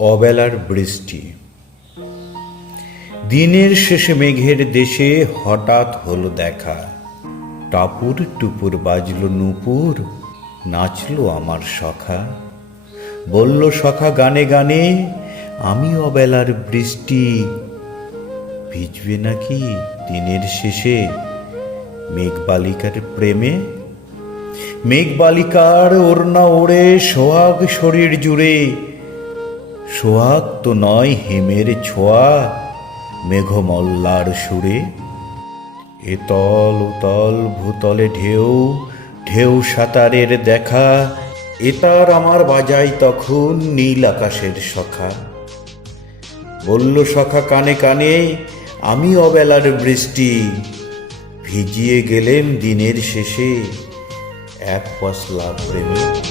অবেলার বৃষ্টি। দিনের শেষে মেঘের দেশে হঠাৎ হলো দেখা। টাপুর টুপুর বাজলো নূপুর, নাচলো আমার সখা। বলল সখা গানে গানে, আমি অবেলার বৃষ্টি। ভিজবে নাকি দিনের শেষে মেঘবালিকার প্রেমে? মেঘবালিকার ওড়না ওড়ে সোহাগ শরীর জুড়ে। সোহাগ তো নয় হেমের ছোঁয়া, মেঘমল্লার সুরে। এতল উতল ভূতলে ঢেউ, ঢেউ সাঁতারের দেখা। এতার আমার বাজাই তখন নীল আকাশের সখা। বলল সখা কানে কানে, আমি অবেলার বৃষ্টি। ভিজিয়ে গেলেম দিনের শেষে এক পশলা প্রেমে।